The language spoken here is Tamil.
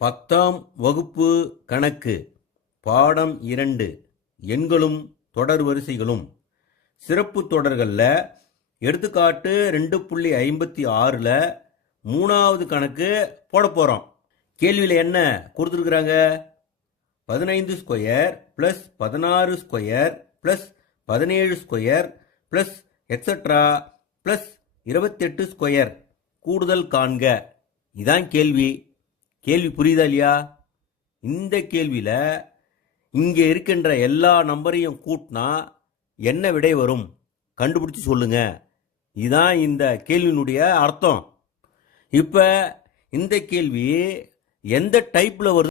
10ஆம் வகுப்பு கணக்கு பாடம் 2 எண்களும் தொடர் வரிசைகளும் சிறப்பு தொடர்களில் எடுத்துக்காட்டு 2.56ல் 3வது கணக்கு போட போகிறோம். கேள்வியில் என்ன கொடுத்துருக்குறாங்க? 15 square plus 16 square plus 17 square plus etcetera plus 28 square கூடுதல் காண்க. இதான் கேள்வி. கேள்வி புரியுதா இல்லையா? இந்த கேள்வியில் இங்கே இருக்கின்ற எல்லா நம்பரையும் கூட்டினா என்ன விடை வரும் கண்டுபிடிச்சு சொல்லுங்க. இதுதான் இந்த கேள்வியினுடைய அர்த்தம். இப்போ இந்த கேள்வி எந்த டைப்பில் வருது